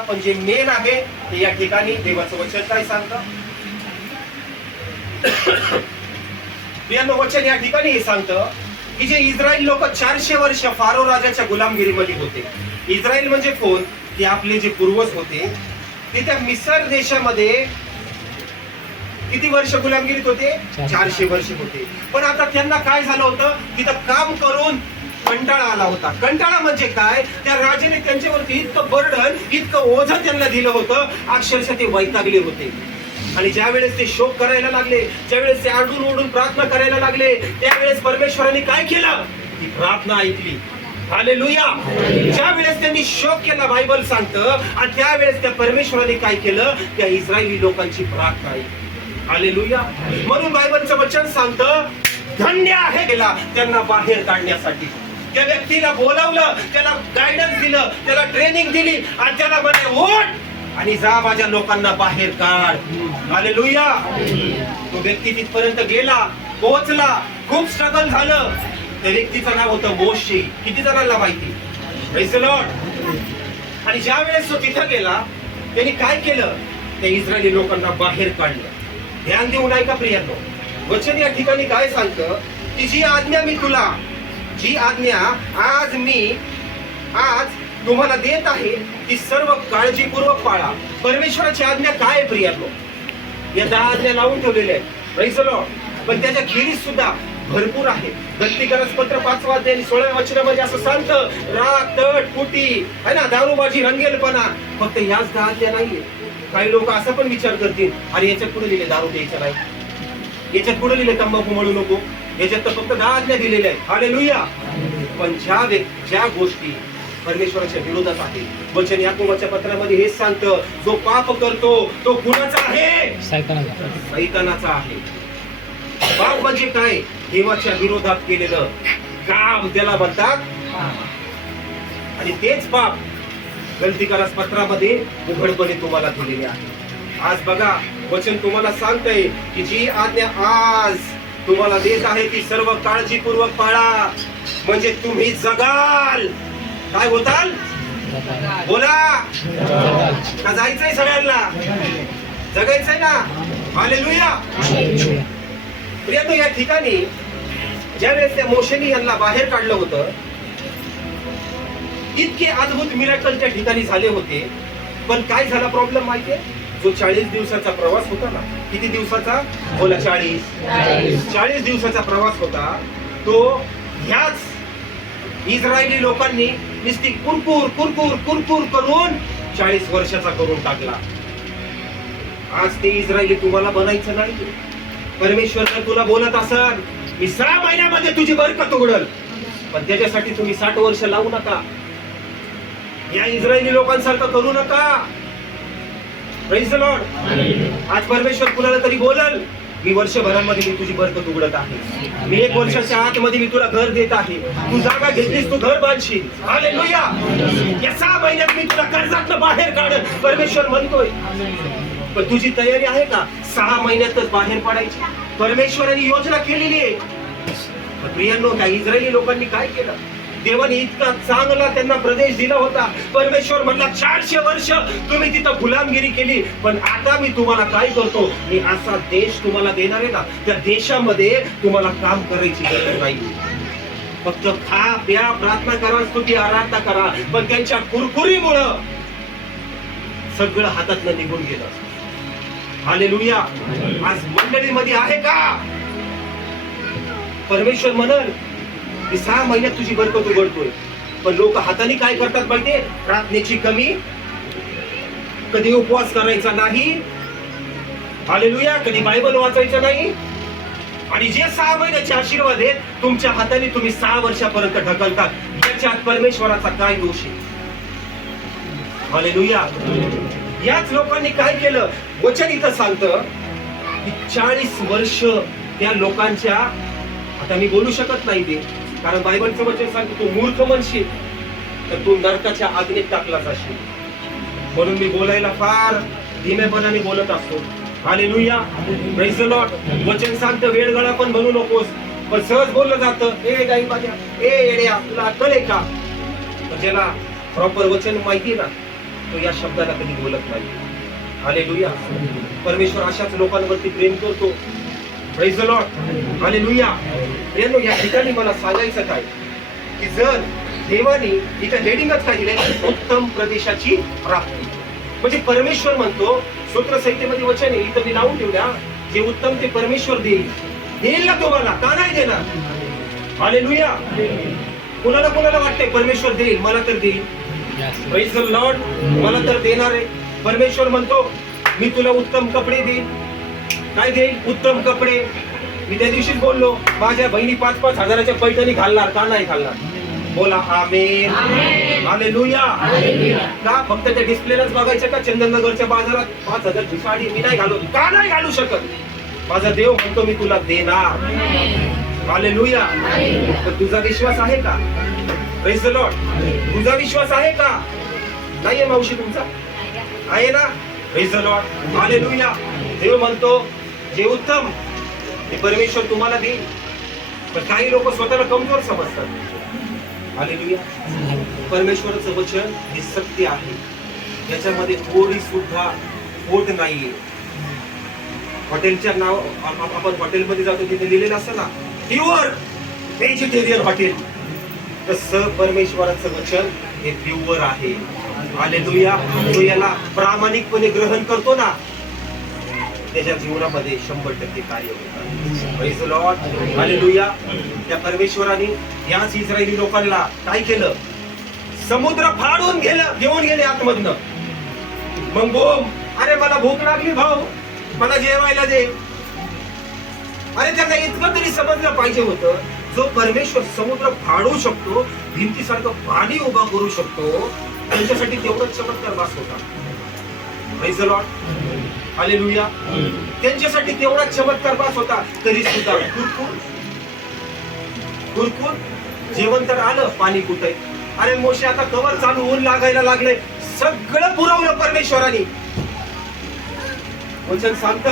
पण जे मेन आहे ते या ठिकाणी देवाचं वचन काय सांगतं. प्रियांनो वचन या ठिकाणी हे सांगतं की जे इस्रायल लोक चारशे वर्ष फारो राजाच्या गुलामगिरीमध्ये होते. इस्रायल म्हणजे कोण? ते आपले जे पूर्वज होते. ते त्या मिसर देशामध्ये किती वर्ष गुलामगिरीत होते. चारशे वर्ष होते. पण आता त्यांना काय झालं होतं? तिथं काम करून कंटाळा आला होता. कंटाळा म्हणजे काय? त्या राजाने त्यांच्यावरती इतकं बर्डन इतकं ओझं त्यांना दिलं होतं. अक्षरशः ते वैतागले होते. आणि ज्या वेळेस ते शोक करायला लागले ज्यावेळेस ते आरडून ओढून प्रार्थना करायला लागले त्यावेळेस परमेश्वराने काय केलं? ती प्रार्थना ऐकली. हालेलुया! ज्या वेळेस त्यांनी शोक केला बायबल सांगतं आणि त्यावेळेस त्या परमेश्वराने काय केलं? त्या इस्रायली लोकांची प्रार्थना ऐकली. हालेलुया! म्हणून बायबलचं वचन सांगतं धन्य आहे गेला त्यांना बाहेर काढण्यासाठी. त्या व्यक्तीला बोलावलं त्याला गायडन्स दिलं त्याला ट्रेनिंग दिली आणि त्याला म्हणे ओट आणि जा माझ्या लोकांना बाहेर काढ. हालेलुया तो व्यक्ती तिथपर्यंत गेला पोहोचला. खूप स्ट्रगल झालं. त्या व्यक्तीचं नाव होतं मोशी. किती जणांना माहिती? Praise आणि ज्या वेळेस तो तिथं गेला त्यांनी काय केलं? ते इस्रायली लोकांना बाहेर काढलं. ध्यान देऊन ऐका प्रियांनो. वचन या ठिकाणी काय सांगतं? की जी आज्ञा मी तुला जी आज्ञा आज मी आज तुम्हाला देत आहे ती सर्व काळजीपूर्वक पाळा. परमेश्वराची आज्ञा काय आहे प्रियांनो या दहा आज्ञा लावून ठेवलेल्या आहेत. पण त्याच्या खेरीज सुद्धा भरपूर आहे. दत्तीकरस पत्र पाचवा आणि सोळाव्या वचनामध्ये असं सांगतं राग तट फुटी है ना दारूबाजी रंगेलपणा. फक्त याच दहा आज्ञा नाहीये. काही लोक असं पण विचार करतील अरे याच्यात पुढे लिहिले दारू द्यायचा नाही? याच्यात पुढे लिहिले तंबाखू म्हणू नको? याच्यात तर फक्त दहा आज्ञा दिलेल्या आहेत. हालेलुया पण ज्या ज्या गोष्टी परमेश्वराच्या विरोधात आहे वचन याकोबाच्या पत्रामध्ये हेच सांगतं जो पाप करतो तो कुणाचा आहे? सैतानाचा. आहे. पाप म्हणजे काय? देवाच्या विरोधात केलेलं काम त्याला म्हणतात. आणि तेच पाप गलतीकारास पत्रामध्ये उघडपणे तुम्हाला दिलेले आहे. आज बघा वचन तुम्हाला सांगतंय की जी आज्ञा आज तुम्हाला देत आहे ती सर्व काळजीपूर्वक पाळा. म्हणजे तुम्ही जगाल. काय होताल बोला. का जायचंय सगळ्यांना? जगायचंय ना? हालेलुया. प्रियतो या ठिकाणी ज्यावेळेस त्या मोशेनी यांना बाहेर काढलं होतं इतके अद्भुत मिराकल त्या ठिकाणी झाले होते. पण काय झाला प्रॉब्लेम माहितीये? जो चाळीस दिवसाचा प्रवास होता ना किती दिवसाचा? बोला चाळीस. चाळीस. दिवसाचा प्रवास होता. तो ह्याच इस्रायली लोकांनी नुसती कुरकुर कुरकुर कुरकुर करून चाळीस वर्षाचा करून टाकला. आज ते इस्रायली तुम्हाला बनायचं नाही. परमेश्वर जर तुला बोलत असल मी सहा महिन्यामध्ये तुझी बरकत उघडल. पण त्याच्यासाठी तुम्ही साठ वर्ष लावू नका. या इस्रायली लोकांसारखं करू नका. आज परमेश्वर कुणाला तरी बोलल मी वर्षभरामध्ये मी तुझी बरकत उघडत आहे. मी एक वर्षाच्या आतमध्ये मी तुला घर देत आहे. तू जागा घेतलीस तू घर बांधशील. हालेलुया या सहा महिन्यात मी तुला कर्जातनं बाहेर काढत परमेश्वर म्हणतोय पण तुझी तयारी आहे का? सहा महिन्यातच बाहेर पडायची. परमेश्वराने योजना केलेली आहे. प्रियांनो त्या इस्रायली लोकांनी काय केलं? देवाने इतका चांगला त्यांना प्रदेश दिला होता. परमेश्वर म्हणला चारशे वर्ष तुम्ही तिथं गुलामगिरी केली पण आता मी तुम्हाला काय करतो? मी असा देश तुम्हाला देणार आहे ना त्या देशामध्ये तुम्हाला काम करायची गरज नाही. फक्त खा प्या प्रार्थना करा स्तुती आराधना करा. पण त्यांच्या कुरकुरीमुळं सगळं हातातनं निघून गेलं. हालेलुया. आज मंडळीमध्ये आहे का? परमेश्वर म्हणल मी सहा महिन्यात तुझी बरकत उघडतोय. पण लोक हाताने काय करतात माहितीये? प्रार्थनेची कमी. कधी उपवास करायचा नाही. हालेलुया. कधी बायबल वाचायचं नाही. आणि जे सहा महिन्याचे आशीर्वाद आहेत तुमच्या हाताने तुम्ही सहा वर्षापर्यंत ढकलतात. याच्यात परमेश्वराचा काय दोष आहे? हालेलुया. याच लोकांनी काय केलं? वचन इथं सांगतं की चाळीस वर्ष त्या लोकांच्या आता मी बोलू शकत नाही ते कारण बायबलचं वचन सांगतो तू मूर्ख म्हणशील तर तू नरकाच्या आग्नेत टाकला जाशील. म्हणून मी बोलायला फार धीमेपणाने बोलत असतो. आणि लुया लॉट वचन सांगतं वेळगळा पण म्हणू नकोस. पण सहज बोललं जातं ए गाई माझ्या ए येड्या तुला आठवले का? तर ज्याला प्रॉपर वचन माहिती ना तो या शब्दाला कधी बोलत नाही. हालेलुया परमेश्वर अशाच लोकांवरती प्रेम करतो. Praise the आणि हालेलुया प्रियांनो, या ठिकाणी मला सांगायचं काय? की जर देवाने इथं हेडिंगच काय दिले उत्तम प्रदेशाची प्राप्ती. म्हणजे परमेश्वर म्हणतो सूत्र संहितेमध्ये वचन आहे इथं मी लावून ठेवल्या जे उत्तम ते परमेश्वर देईल. देईल ना तुम्हाला का नाही देणार? हालेलुया कुणाला कुणाला वाटतंय परमेश्वर देईल? मला तर देईल. Praise the मला तर देणार आहे. परमेश्वर म्हणतो मी तुला उत्तम कपडे देईन. काय देईल उत्तम कपडे. मी त्या दिवशीच बोललो माझ्या बहिणी पाच पाच हजाराच्या पैठणी घालणार का नाही घालणार? बोला आमेन. हालेलुया. का? फक्त त्या डिस्प्लेलाच बघायचं का? चंदननगरच्या बाजारात पाच हजारची साडी मी नाही घालू का नाही घालू शकत? माझा देव म्हणतो मी तुला देणार. हालेलुया. तर तुझा विश्वास आहे का? The Lord. तुझा विश्वास आहे का? नाहीये मावशी तुमचा. आहे ना. Praise the Lord. Hallelujah. देव म्हणतो जे उत्तम ते परमेश्वर तुम्हाला देईल. पण काही लोक स्वतःला कमजोर समजतात. हालेलुया. परमेश्वराचं वचन हे सत्य आहे. याच्यामध्ये थोडी सुद्धा होत नाहीये. हॉटेलच्या नाव आपण हॉटेलमध्ये जातो तिथे लिहिलेलं असतं ना प्युअर व्हेजिटेरियन हॉटेल. तसं परमेश्वराचं वचन हे प्युअर आहे. हालेलुया. तो याला प्रामाणिकपणे ग्रहण करतो ना त्याच्या जीवनामध्ये शंभर टक्के कार्य होतात Praise त्या परमेश्वराने याच इस्रायली लोकांना काय केलं? समुद्र फाडून गेलं घेऊन गेले आतमधनं. मग बोम अरे मला भूक लागली भाऊ मला जेवायला दे. अरे त्यांना इतकं तरी समजलं पाहिजे होतं जो परमेश्वर समुद्र फाडू शकतो भिंतीसारखं पाणी उभा करू शकतो त्यांच्यासाठी तेवढाच चमत्कार वास होता. Lot Lord. हालेलुया त्यांच्यासाठी तेवढा चमत्कार वास होता तरी सुद्धा कुरकुर कुरकुर जेवण तर आलं पाणी कुठे अरे मोशे आता कवर चालू ऊन लागायला लागले सगळं पुरवलं परमेश्वराने. वचन सांगत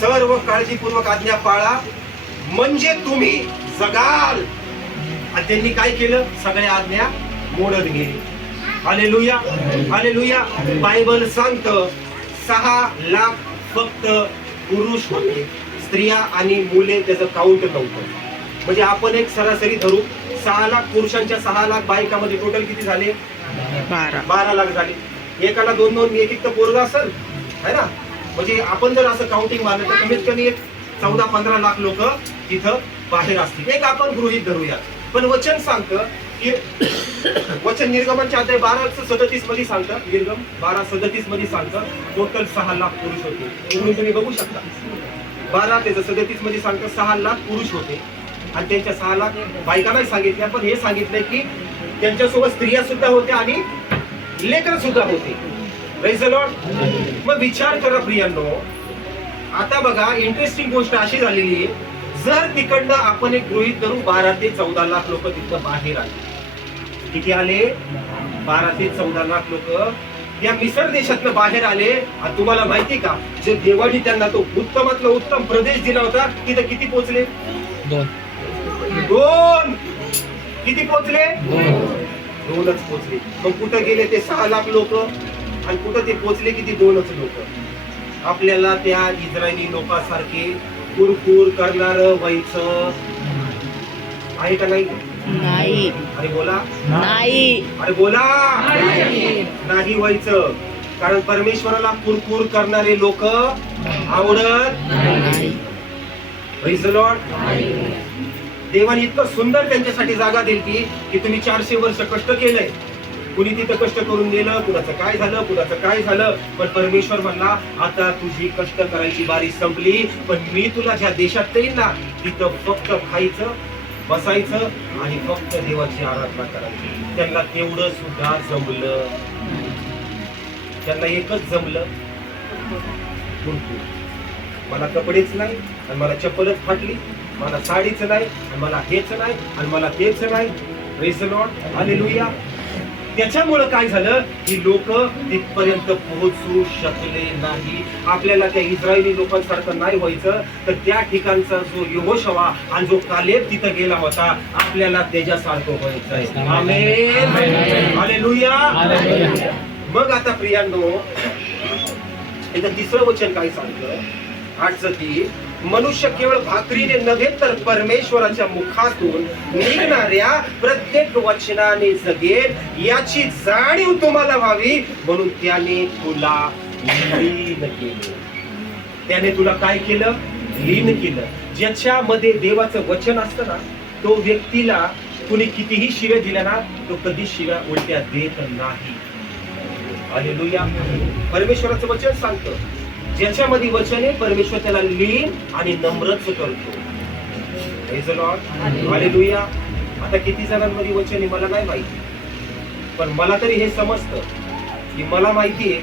सर्व काळजीपूर्वक आज्ञा पाळा. म्हणजे तुम्ही जगाल. आणि त्यांनी काय केलं? सगळ्या आज्ञा मोडत गेली. Hallelujah hallelujah. बायबल सांगत सहा लाख फक्त पुरुष होते. स्त्रिया आणि मुले त्याचं काउंट नव्हतं. म्हणजे आपण एक सरासरी धरू सहा लाख पुरुषांच्या सहा लाख बायकामध्ये टोटल किती झाले? बारा. बारा लाख झाले. एकाला दोन दोन एक एक तर पोरगा असेल है ना? म्हणजे आपण जर असं काउंटिंग मारलं तर कमीत कमी एक चौदा पंधरा लाख लोक तिथं बाहेर असतील. एक आपण गृहित धरूया. पण वचन सांगतं की वचन निर्गमनच्या अध्याय बारा सदतीसमध्ये सांगतं निर्गम बारा सदतीसमध्ये सांगतं टोटल सहा लाख पुरुष होते. म्हणून तुम्ही बघू शकता. बारा ते सदतीसमध्ये सांगतं सहा लाख पुरुष होते. आणि त्यांच्या सहा लाख बायकांना सांगितल्या पण हे सांगितलंय की त्यांच्यासोबत स्त्रिया सुद्धा होत्या आणि लेकर सुद्धा होते. मग विचार करा प्रियांनो. आता बघा इंटरेस्टिंग गोष्ट अशी झालेली आहे. जर तिकडनं आपण एक गृहित धरू बारा ते चौदा लाख लोक तिथं बाहेर आले. किती आले? बारा ते चौदा लाख लोक. या मिसर देशातनं बाहेर आले. आणि तुम्हाला माहिती का? जे देवानी त्यांना तो उत्तमातला उत्तम प्रदेश दिला होता तिथं किती पोहोचले? दोन. दोन. किती पोहोचले? दोनच पोहोचले. मग कुठं गेले ते सहा लाख लोक? आणि कुठं ते पोहोचले किती? दोनच लोक. आपल्याला त्या इस्रायली लोकांसारखे कुरकुर करणार व्हायचं आहे का नाही? नाही. अरे बोला. नाही. अरे बोला. नाही. व्हायचं. कारण परमेश्वराला कुरकुर करणारे लोक आवडत नाही. Praise the Lord. देवाने इतकं सुंदर त्यांच्यासाठी जागा दिली की तुम्ही चारशे वर्ष कष्ट केलंय. कुणी तिथं कष्ट करून गेलं कुणाचं काय झालं कुणाचं काय झालं? पण परमेश्वर म्हणला आता तुझी कष्ट करायची बारी संपली पण मी तुला ज्या देशात देईन ना तिथं फक्त खायचं बसायचं आणि फक्त देवाची आराधना करायची. त्यांना तेवढं सुद्धा जमलं. त्यांना एकच जमलं. मला कपडेच नाही आणि मला चप्पलच फाटली. मला साडीच नाही आणि मला हेच नाही आणि मला तेच नाही. Praise the Lord. त्याच्यामुळं काय झालं? की लोक तिथपर्यंत पोहोचू शकले नाही. आपल्याला त्या इस्रायली लोकांसारखं नाही व्हायचं. तर त्या ठिकाणचा जो यहोशवा आणि जो कालेब तिथं गेला होता आपल्याला त्याच्यासारखं व्हायचंय मग आता प्रियांनो इथं तिसरं वचन काय सांगतं? आठचं की मनुष्य केवळ भाकरीने नव्हे तर परमेश्वराच्या मुखातून निघणाऱ्या प्रत्येक वचनाने जगेल याची जाणीव तुम्हाला व्हावी म्हणून त्याने तुला लीन केलं. त्याने तुला काय केलं? लीन केलं. ज्याच्यामध्ये देवाचं वचन असतं ना तो व्यक्तीला कुणी कितीही शिव्या दिल्या ना तो कधी शिव्या उलट्या देत नाही. परमेश्वराचं वचन सांगतं. ज्याच्यामध्ये वचन परमेश्वर त्याला लीन आणि नम्रच करतो. हालेलुया आता किती जणांमध्ये वचन? आहे मला नाही माहिती? पण मला तरी हे समजतं की मला माहिती आहे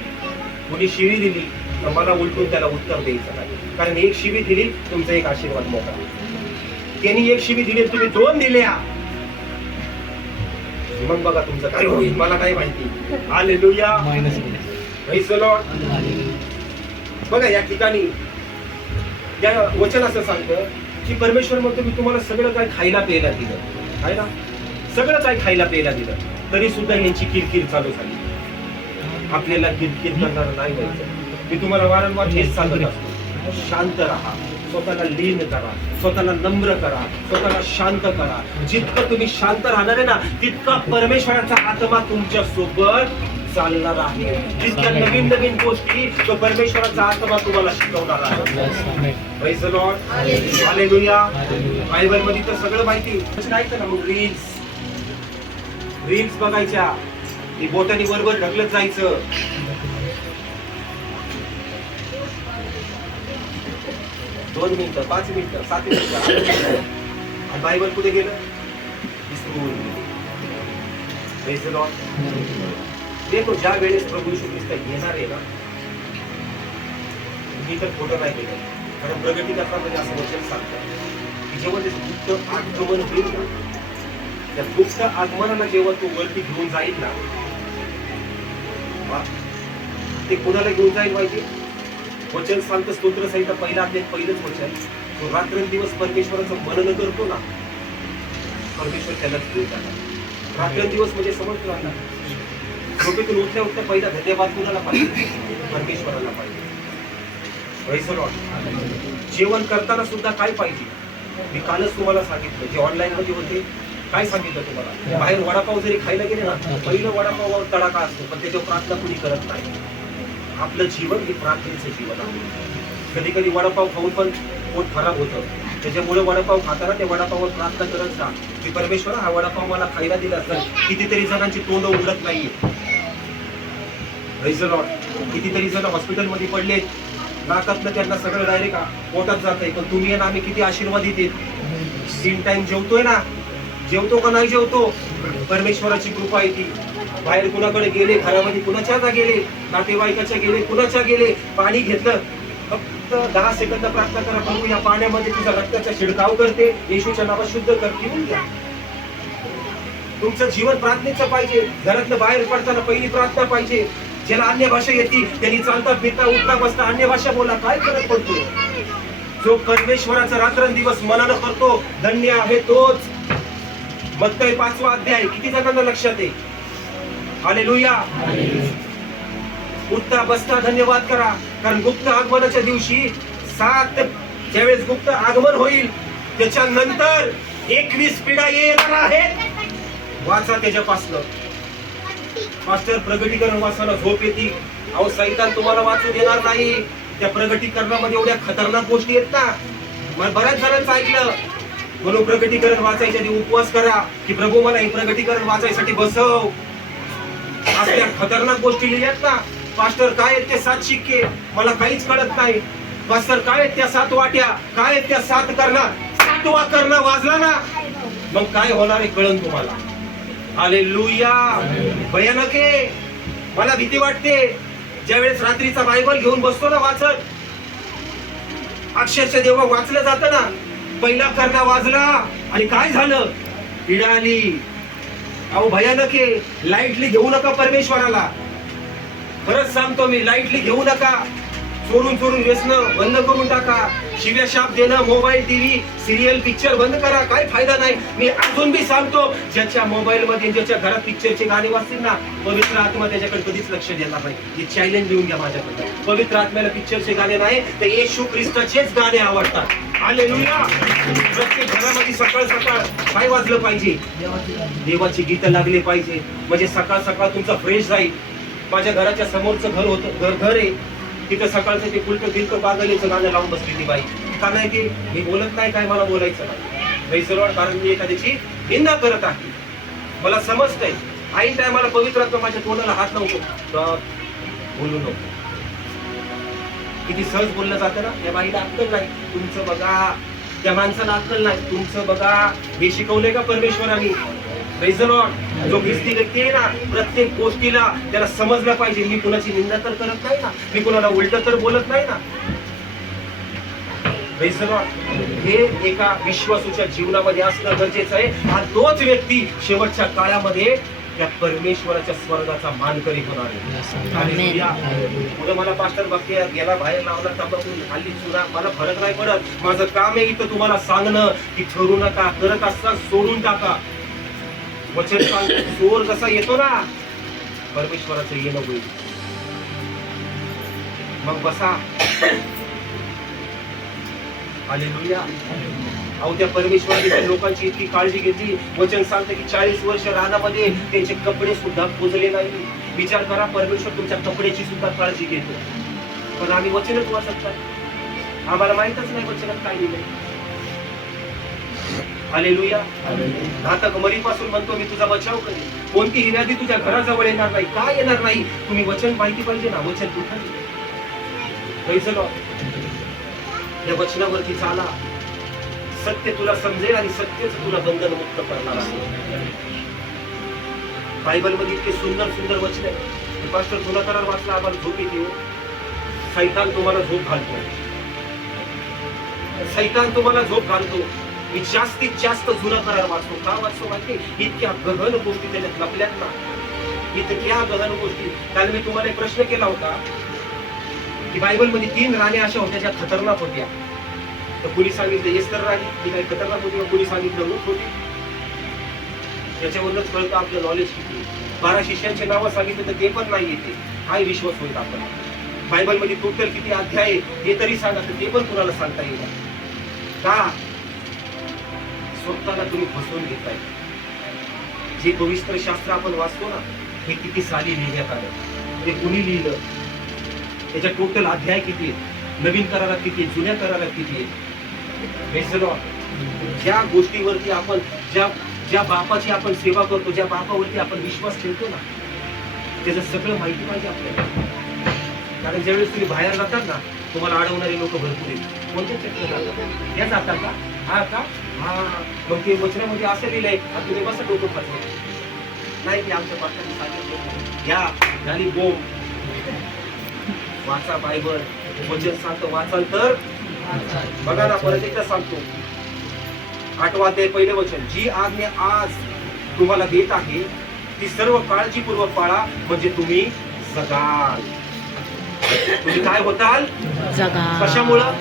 कोणी शिवी दिली तर मला उलटून त्याला उत्तर द्यायचं नाही. कारण एक शिवी दिली तुमचा एक आशीर्वाद मोठा. त्यांनी एक शिवी दिली तुम्ही दोन दिल्या. मग बघा तुमचं काय होईल मला काय माहिती? The Lord. बघा या ठिकाणी या वचन असं सांगतं की परमेश्वर म्हणतो मी तुम्हाला सगळं काय खायला प्यायला दिलं. आहे ना? सगळं काय खायला प्यायला दिलं. तरी सुद्धा यांची किरकिर चालू झाली. आपल्याला किरकिर करणार नाही व्हायचं. मी तुम्हाला वारंवार हेच सांगत असतो. शांत राहा. स्वतःला लीन करा. स्वतःला नम्र करा. स्वतःला शांत करा. जितकं तुम्ही शांत राहणार आहे ना तितका परमेश्वराचा आत्मा तुमच्यासोबत चालणार आहे. जितक्या नवीन नवीन गोष्टी तो परमेश्वराचा आत्मा तुम्हाला शिकवणार आहे. बायबलमध्ये तर सगळं माहिती. काय ना मग रील्स रील्स बघायच्या. ती बोटाने बरोबर ढकलत जायचं. दोन मिनिटं पाच मिनिटं सात मिनिटं बायबल कुठे गेलं? विसरून ते तो ज्या वेळेस प्रभू येशू ख्रिस्त येणार आहे ना मी तर खोटं नाही केलं कारण प्रगती करताना असं वचन सांगतं की जेव्हा ते गुप्त आगमन होईल ना त्या गुप्त आगमनाला जेव्हा तो वरती घेऊन जाईल ना ते कोणाला घेऊन जाईल माहिती? वचन सांगतं स्तोत्र संहिता पहिला आपले पहिलंच वचन. तो रात्रंदिवस परमेश्वराचं मनन करतो ना परमेश्वर त्यालाच घेऊन जाणार रात्रंदिवस म्हणजे समजतो ना झोपेतून उठल्या उठल्या पहिला धन्यवाद कुणाला पाहिजे? परमेश्वराला पाहिजे. जेवण करताना सुद्धा काय पाहिजे? मी कालच तुम्हाला सांगितलं जे ऑनलाईन मध्ये होते काय सांगितलं तुम्हाला? बाहेर वडापाव जरी खायला गेले ना पहिलं वडापावावर तडाखा असतो पण त्याच्यावर प्रार्थना कुणी करत नाही. आपलं जीवन हे प्रार्थनेचं जीवन आहे. कधी कधी वडापाव खाऊन पण पोट खराब होतं. त्याच्यामुळे वडापाव खाताना त्या वडापावर प्रार्थना करत जा. की परमेश्वर हा वडापाव मला खायला दिला तर कितीतरी जणांची तोंड उघडत नाहीये. कितीतरी जण हॉस्पिटलमध्ये पडले नाकातलं त्यांना सगळं डायरेक्ट पोटात जात आहे पण तुम्ही आणि आम्ही किती आशीर्वाद आहेत तीन टाइम जेवतोय ना. जेवतो का नाही जेवतो? परमेश्वराची कृपा आहे ती. बाहेर कुणाकडे गेले घरामध्ये कुणाच्या गेले नातेवाईकाच्या गेले कुणाच्या गेले? पाणी घेतलं. फक्त दहा सेकंद प्रार्थना करा प्रभू या पाण्यामध्ये तुझा रक्ताचा शिडकाव करते. येशूच्या नावात शुद्ध कर घेऊन घ्या तुमचं जीवन प्रार्थनेचं पाहिजे. घरातनं बाहेर पडताना पहिली प्रार्थना पाहिजे. ज्याला अन्य भाषा येते त्यांनी चालता फिरता उठता बसता अन्य भाषा बोला काय फरक पडतो जो परमेश्वराचा रात्रंदिवस मनानं करतो धन्य आहे तोच. मत्तय पाचवा अध्याय किती जणांना लक्षात आहे? हालेलुया. उठता बसता धन्यवाद करा. कारण गुप्त आगमनाच्या दिवशी सात ज्यावेळेस गुप्त आगमन होईल त्याच्यानंतर एकवीस पिढ्या येणार आहेत. वाचा त्याच्यापासनं. मास्टर प्रगटीकरण वाचायला झोप येते. अहो सैतान तुम्हाला वाचू देणार नाही. त्या प्रगटीकरणामध्ये एवढ्या खतरनाक गोष्टी आहेत ना. मला बऱ्याच जणांचं ऐकलं. म्हणून प्रगटीकरण वाचायच्या आधी उपवास करा की प्रभू मला हे प्रगटीकरण वाचायसाठी बसव. असल्या खतरनाक गोष्टी लिहिल्यात ना. मास्टर काय आहेत ते सात शिक्के? मला काहीच कळत नाही. मास्टर काय आहेत त्या सात वाट्या? काय आहेत त्या सात करणं? सातवा करणं वाजला ना? मग काय होणार आहे कळण तुम्हाला? हालेलुया. भयानक आहे. मला भीती वाटते. ज्यावेळेस रात्रीचा बायबल घेऊन बसतो ना वाचत अक्षरशः जेव्हा वाचलं जातं ना पहिला करणा वाजला आणि काय झालं? पिढा आली. अहो भयानक आहे. लाईटली घेऊ नका परमेश्वराला. खरंच सांगतो मी लाईटली घेऊ नका. चोरून चोरून व्यसन बंद करून टाका. शिव्या शाप देणं मोबाईल टीव्ही सिरियल पिक्चर बंद करा. काय फायदा नाही. मी अजून बी सांगतो ज्याच्या मोबाईल मध्ये ज्याच्या घरात पिक्चरचे गाणे वाचतील ना पवित्र आत्मा त्याच्याकडे कधीच लक्ष देणार नाही. हे चॅलेंज लिहून घ्या माझ्याकडे पवित्र आत्म्याला पिक्चरचे गाणे नाही तर येशू ख्रिस्ताचेच गाणे आवडतात. आले प्रत्येक घरामध्ये सकाळ सकाळ काय वाजलं पाहिजे? देवाची गीतं लागली पाहिजे. म्हणजे सकाळ सकाळ तुमचा फ्रेश जाईल. माझ्या घराच्या समोरचं घर होतं घर घर आहे. तिथं सकाळचं ते उलट दिलतं बागलीचं गाणं लावून बसली ती बाई. का नाही ते? मी बोलत नाही काय मला बोलायचं नाही. सर्व कारण मी एखाद्याची निंदा करत आहे. मला समजतंय. आई टायमाला पवित्र माझ्या तोंडाला हात नव्हतो बोलू नको. किती सहज बोललं जातं ना त्या बाईला अक्कल नाही. तुमचं बघा. त्या माणसाला अक्कल नाही. तुमचं बघा. हे शिकवलंय का परमेश्वराने? आम्ही. जो ख्रिस्ती व्यक्ती आहे ना प्रत्येक गोष्टीला त्याला समजलं पाहिजे. मी कुणाची निंदा तर करत नाही ना. मी कुणाला उलट तर बोलत नाही ना. हे एका विश्वासूच्या जीवनामध्ये असणं गरजेचं आहे. हा तोच व्यक्ती शेवटच्या काळामध्ये त्या परमेश्वराच्या स्वर्गाचा मानकरी होणार आहे. पुढे मला पास्टर बघते गेला बाहेर लावला तंबाखू हल्ली चुना मला फरक नाही पडत. माझं काम आहे इथं तुम्हाला सांगणं की ठरू नका करत असता सोडून टाका. वचन सांग चोर कसा येतो ना परमेश्वराचं येणं होईल. मग बसा. आले अहो त्या परमेश्वराने लोकांची इतकी काळजी घेतली. वचन सांगतं की चाळीस वर्ष रानामध्ये त्यांचे कपडे सुद्धा पोचले नाही. विचार करा परमेश्वर तुमच्या कपड्याची सुद्धा काळजी घेतो. पण आम्ही वचनच वाचत नाही आम्हाला माहीतच नाही वचनात काय लिहिलंय. हालेलुया. घातक मरीपासून म्हणतो मी तुझा बचाव करेन. कोणतीही व्याधी तुझ्या घराजवळ येणार नाही. का येणार नाही? तुम्ही वचन माहिती पाहिजे ना? वचन कुठं? या वचनावरती चाला. सत्य तुला समजेल आणि सत्यच तुला बंधन मुक्त करणार आहे. बायबलमध्ये इतके सुंदर सुंदर वचन आहे पास्टर तुला करार वाचला आम्हाला झोप येते हो. सैतान तुम्हाला झोप घालतो. सैतान तुम्हाला झोप घालतो. मी जास्तीत जास्त जुना करार वाचतो का वाचतो माहिती इतक्या गहन गोष्टी त्याच्यात लपल्यात ना. इतक्या गहन गोष्टी. काल मी तुम्हाला एक प्रश्न केला होता की बायबलमध्ये तीन राण्या अशा होत्या ज्या खतरनाक होत्या. तर कुणी सांगितलं तर राणी ती काही खतरनाक होती कुणी सांगितलं रूप होती. त्याच्यावरूनच कळतं आपलं नॉलेज किती बारा शिष्यांचे नावं सांगितले तर ते पण नाही येते. काय विश्वास होईल आपण बायबलमध्ये टोटल किती अध्याय हे तरी सांगा तर ते पण कुणाला सांगता येईल? का? स्वतःला तुम्ही फसवून घेताय. जे पवित्र शास्त्र आपण वाचतो ना हे किती साली लिहिण्यात आलं ते म्हणजे कुणी लिहिलं? त्याच्या टोटल अध्याय किती आहेत? नवीन करारात किती आहे जुन्या करारात किती आहे ज्या गोष्टीवरती आपण ज्या ज्या बापाची आपण सेवा करतो ज्या बापावरती आपण विश्वास ठेवतो ना त्याचं सगळं माहिती पाहिजे आपल्याला. कारण ज्यावेळेस तुम्ही बाहेर जातात ना तुम्हाला अडवणारे लोक भरपूर आहेत. कोणत्या चक्र जातात? या जातात का? हा का? मग ते वचनामध्ये असं लिहिलंय तुम्ही बसा डोकं फसवत नाही की आमच्या पाठाने सांगितलं या झाली बोम वाचा बायबल. वचन सांगतो वाचाल तर? बघा ना परत एकदा सांगतो. आठवा अध्याय पहिले वचन. जी आज्ञा आज तुम्हाला देत आहे ती सर्व काळजीपूर्वक पाळा म्हणजे तुम्ही जगाल. तुम्ही काय होताल? कशामुळं?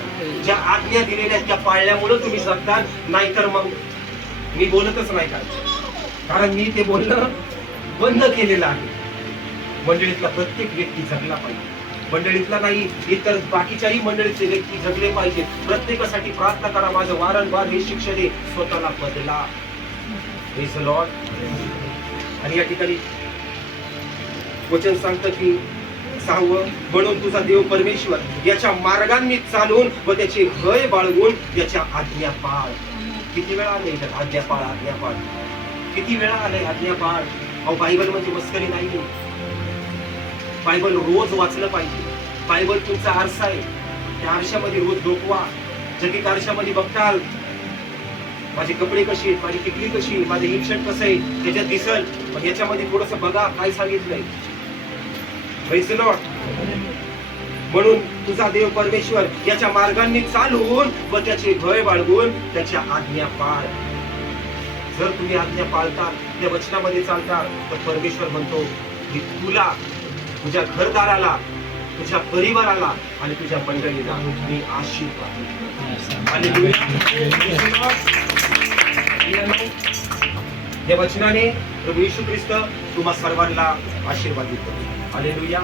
ज्या आज्ञा दिलेल्या आहेत त्या पाळल्यामुळं तुम्ही जगताल नाहीतर मग मी बोलतच नाही का कारण मी ते बोलणं बंद केलेलं आहे. मंडळीतला प्रत्येक व्यक्ती जगला पाहिजे. मंडळीतला नाही इतर बाकीच्याही मंडळीचे व्यक्ती जगले पाहिजे. प्रत्येकासाठी प्रार्थना करा माझं वारंवार हे शिक्षण स्वतःला बदला. Praise आणि या ठिकाणी वचन सांगतं की सहावं म्हणून तुझा देव परमेश्वर याच्या मार्गांनी चालून व त्याचे भय बाळगून याच्या आज्ञा पाळ किती वेळा आले आज्ञा पाळ आज्ञा पाळ किती वेळा आले आज्ञा पाळ अहो बायबल म्हणजे मस्करी नाही बायबल रोज वाचलं पाहिजे. बायबल तुमचा आरसा आहे. त्या आरशामध्ये रोज डोकवा जगिक आरशामध्ये बघताल माझे कपडे कसे आहेत? माझी टिकली कशी आहे माझं हिपशर्ट कसं आहे? त्याच्यात दिसल. पण याच्यामध्ये थोडस बघा काय सांगितलंय. Praise the म्हणून तुझा देव परमेश्वर याच्या मार्गांनी चालून व त्याचे भय बाळगून त्याच्या आज्ञा पाळ. जर तुम्ही आज्ञा पाळता त्या वचनामध्ये चालता तर परमेश्वर म्हणतो की तुला तुझ्या घरदाराला तुझ्या परिवाराला आणि तुझ्या मंडळीला मी आशीर्वाद आणि या वचनाने प्रभू येशू ख्रिस्त तुम्हा सर्वांना आशीर्वाद देतो. हालेलुया